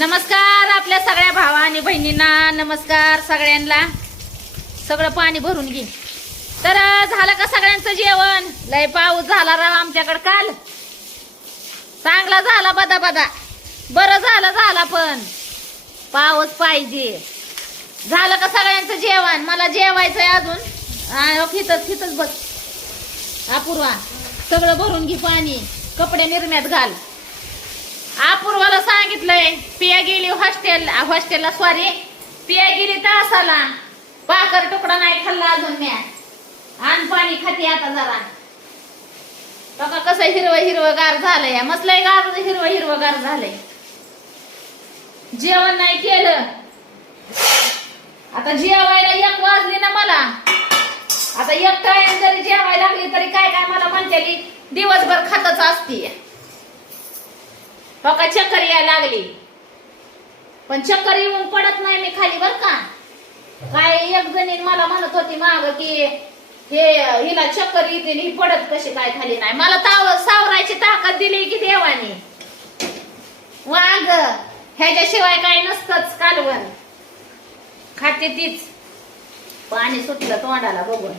नमस्कार आपल्या सगळ्या भावा आणि बहिणींना. नमस्कार सगळ्यांना. सगळं पाणी भरून घे. तर झालं का सगळ्यांचं जेवण? लय पाऊस झाला राव आमच्याकडं काल. चांगला झाला बदा बदा. बरं झालं झाला पण. पाऊस पाहिजे. झालं का सगळ्यांचं जेवण? मला जेवायचंय अजून. फितच फितच बस. अपूर्वा सगळं भरून घे पाणी. कपडे निर्म्यात घाल. अपूर्वाला सांगितलंय पिया गेली हॉस्टेल हॉस्टेलला सॉरी पिया गेली तासाला. पाकर तुकडा नाही खाल्ला अजून म्या आण पाणी खाते आता जरा. बघा कसं हिरवं हिरवं गार झालंय. मसलंय गार हिरवं हिरवं गार झालंय. जेवण नाही केलं. आता जेवायला एक वाजली ना मला. आता एक टाइम जरी जेवायला लागली तरी काय काय मला म्हणते दिवसभर खातच असते हो बघा चक्कर यायला लागली. पण चक्कर येऊन पडत नाही मी खाली बर का? काय एक जणी मला म्हणत होती माग की हे हिला चक्कर येते ही पडत कशी काय खाली नाही. मला ताव सावरायची ताकद दिली की देवाने. वाग ह्याच्याशिवाय काय नसतच कालवण. खाते तीच. पाणी सुटलं तोंडाला बघून.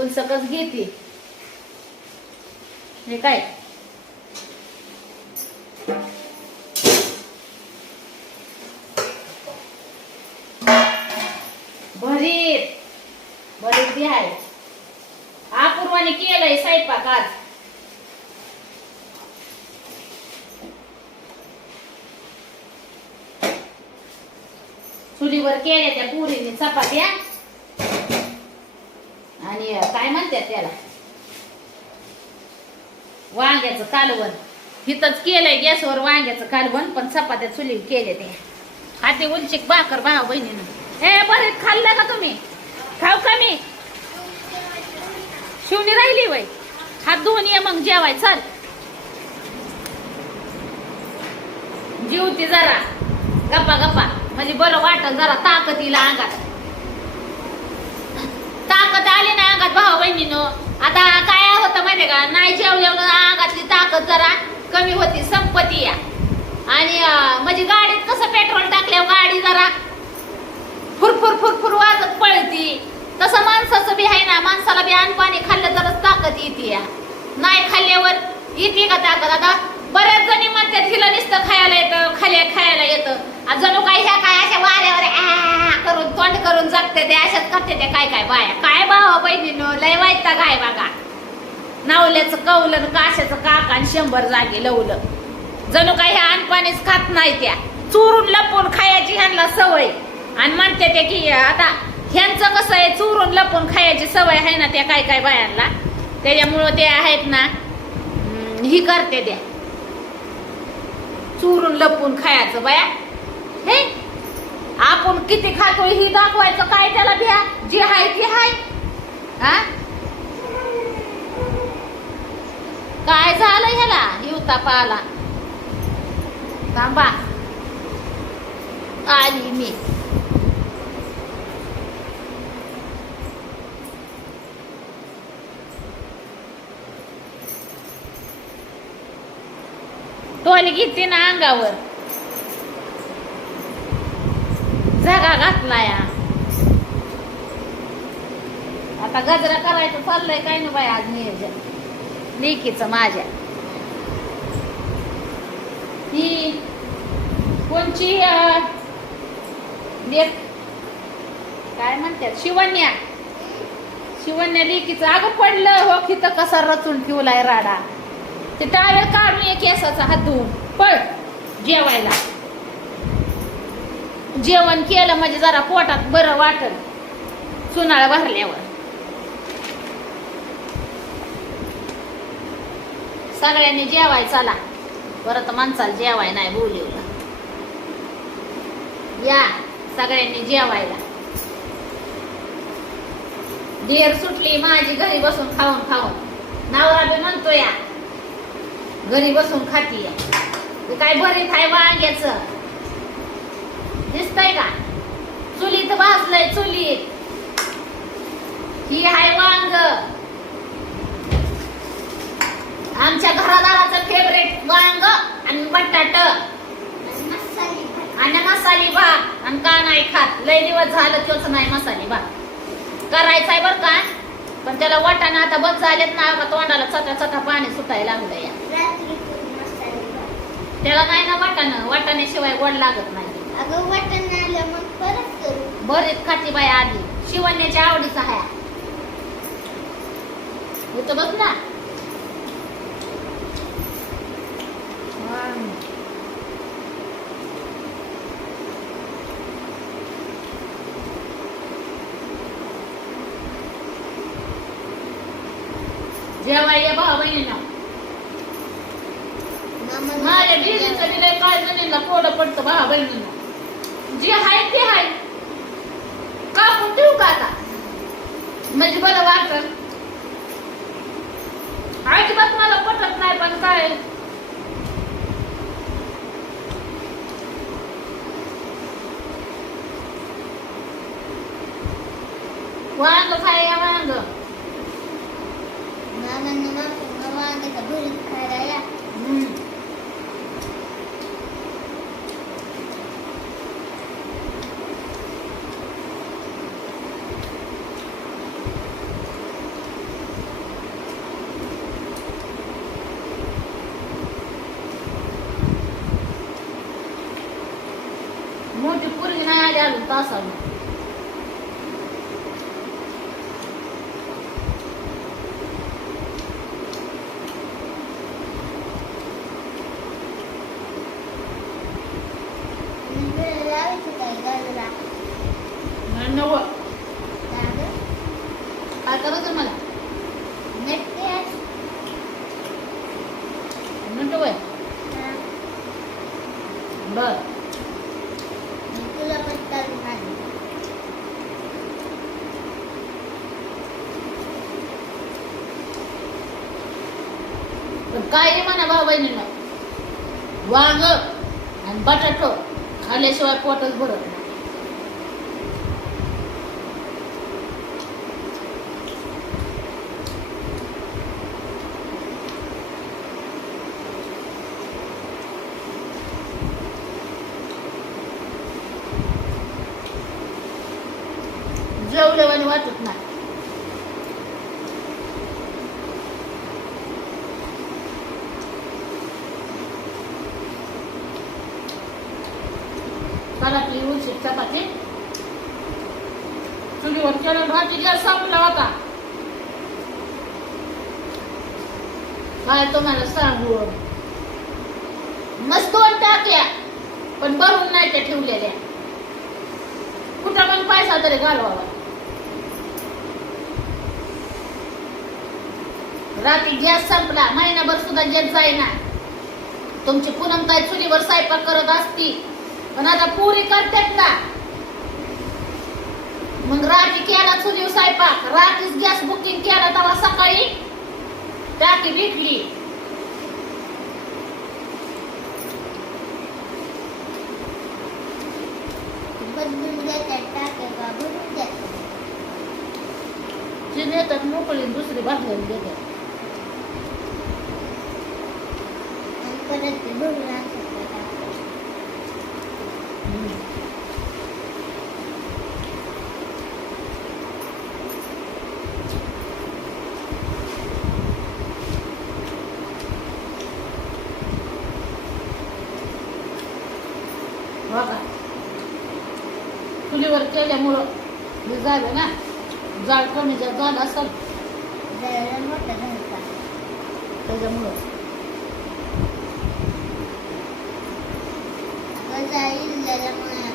उलसकच घेते. हे काय? भरीत. भरीत बी आहे. अपूर्वाने केलंय स्वयंपाक आज. चुलीवर केल्या त्या पुरीने चपात्या. आणि काय म्हणतात त्याला? वांग्याचं कालवण. हिथंच केलंय गॅसवर वांग्याचं कालवण पण चपात्या चुलीवर केल्या ते हाती उलचिक भाकर भाव बहिणीनं. हे बरे खाल्लं का तुम्ही? खाऊ का मी? शिवणी राहिली वय. हात धुवून ये मग जेवाय चल. जीवती जरा. गप्पा गप्पा. म्हणजे बरं वाटल जरा ताकद येईल अंगात. ताकद आली ना अंगात भाऊ बहिणीनं. आता काय होतं माहितीये का? नाही जेवल्यावर अंगातली ताकद जरा कमी होती संपत्ती या. आणि म्हणजे गाडीत कसं पेट्रोल टाकल्यावर गाडी जरा फुरफुर फुरफुर वाजत पळती. तसं माणसाचं बी आहे ना माणसाला बी अन्न पाणी खाल्लं तरच ताकद येते या. नाही खाल्ल्यावर येते का ताकद? आता बऱ्याच जणी म्हणतात तिला नुसतं खायला येतं खाल्या खायला येतं. जणू काही ह्या काय अशा वाऱ्यावर करून तोंड करून जगते ते अशाच करते ते काय काय बाया काय भावा बहिणीनं लय वाईटा काय बघा. नावल्याचं कवलं काशाचं काका आणि शंभर जागे लवलं. जणू काही ह्या अनपाणीच खात नाही त्या. चुरून लपून खायची ह्यांना सवय. आणि म्हणते ते की आता ह्यांचं कसं आहे चुरून लपून खायची सवय आहे ना त्या काय काय बायांना? त्याच्यामुळं ते आहेत ना ही करते त्या. चुरून लपून खायचं बाया. हे आपण किती खातो ही दाखवायचं काय त्याला भ्या जी हाय ती हाय काय झालं ह्याला? हिवता पाला. थांबा. आली मी. घेते ना अंगावर. जागा घातला या. आता गजरा करायचं चाललंय काय ना बाय आज नियोजन. लेकीच माझ्या. ही कोणची काय म्हणतात? शिवण्या. शिवण्या लेकीचं. अगं पडलं हो खित कसा रचून ठेवलाय राडा. ते टावेल काढून एक केसाचा हातून. पळ. जेवायला. जेवण केलं म्हणजे जरा पोटात बरं वाटल. चुनाळ भरल्यावर. सगळ्यांनी जेवाय चला. परत माणसाला जेवाय नाही बोलवलं. या सगळ्यांनी जेवायला. देर सुटली माझी घरी बसून खाऊन खाऊन. नवरा बी म्हणतो या. घरी बसून खाती या काय भरीत आहे वांग्याच दिसतंय का? चुलीत भाजलंय चुलीत. ही आहे वांग. आमच्या घरादाराचं फेवरेट वांग आणि बटाट. आणि मसाली भात. आणि का नाही खात? लय दिवस झालं तोच नाही मसाली भात. करायचाय बर का? पण त्याला वाटाणा आता बस झालेत ना तोंडाला चटा चटा पाणी सुटायला लागलं या रात्री पण मसाले भात. त्याला नाही ना वाटाणं. वाटाण्याशिवाय गोड लागत नाही. अगं वाटण आलं मग परत करू. बरीच खाती बाई आधी. शिवण्याच्या आवडीचा हाय इथं बस ना. जेवाय ये भाऊ बहिणींना मामा माझ्या दीदीचं दिलंय काय जणींना कोडं पडतं भाऊ बहिणींना. जे आहे ते आहे कापून ठेवू का आता? म्हणजे बरं वाटत. अजिबात मला पटत नाही पण काय वांग खाय वांग मामांना मागून वांग्याचा भरीत खायला या हम्म. मोठी पोरगी नाही आली अजून तासाला आणि वेळ लावायची काय गाडीला नव लागं काय करायचं मला नक्की आज. म्हणतो वय हा. बर मी तुला पण चालून आली काही म्हणा भाऊ बहिणीनं वांग आणि बटाटो खाल्ल्याशिवाय पोटच भरत नाही. चुलीवर केलं भाजी गॅस संपला होता. काय तुम्हाला सांगू? मस्त दोन टाकल्या पण भरून नाही त्या ठेवलेल्या. कुठं पण पैसा तरी घालवावा. रात्री गॅस संपला महिनाभर सुद्धा गॅस जाईना. तुमची पूनम काय चुलीवर स्वयंपाक करत असती पण आता पुरी करतात ना. मग रात्री केला चुलीवर स्वयंपाक रात्रीच गॅस बुकिंग केला तेव्हा सकाळी टाकी विकली बदलून देतात टाके का भरून देतात जी नेतात मोकळी आणि दुसरी बांधलेली देतात आणि परत ते भरून आणतात त्या टाक्या. बघा चुलीवर केल्यामुळं हे झालं ना. जाळ कमी जर झालं असेल. त्याच्यामुळं. हो मोठा झाला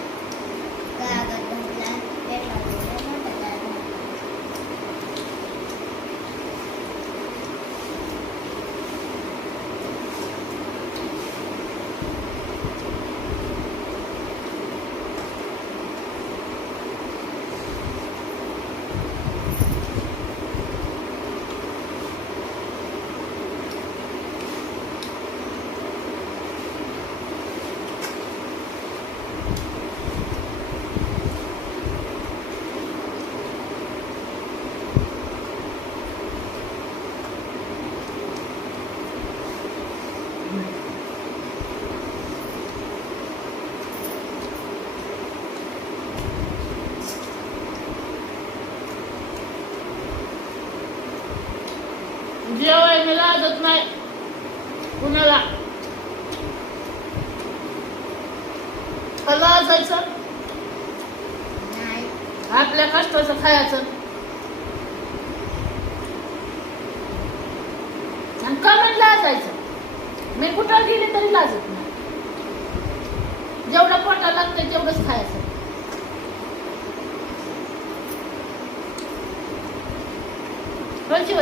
लाजत नाही. कुणाला? लाजायचं नाही. आपल्या कष्टाचं खायचं. आणि कमेंट लाजायचं मी कुठं गेले तरी लाजत नाही. जेवढं पोटा लागतं तेवढंच खायचं. कोणची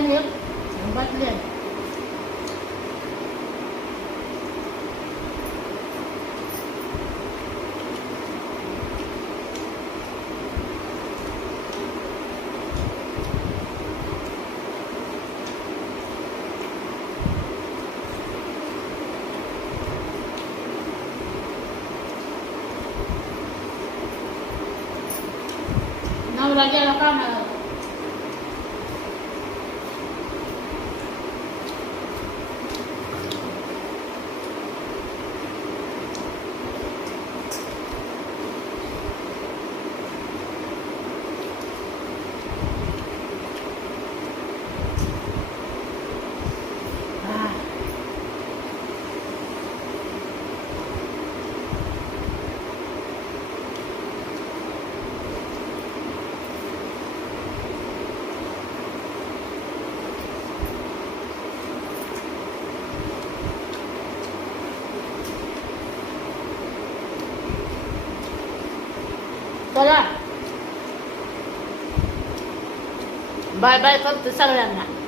चपाती आणि एक आणि बाटली आणि नवरा चला. बाय बाय करते सगळ्यांना.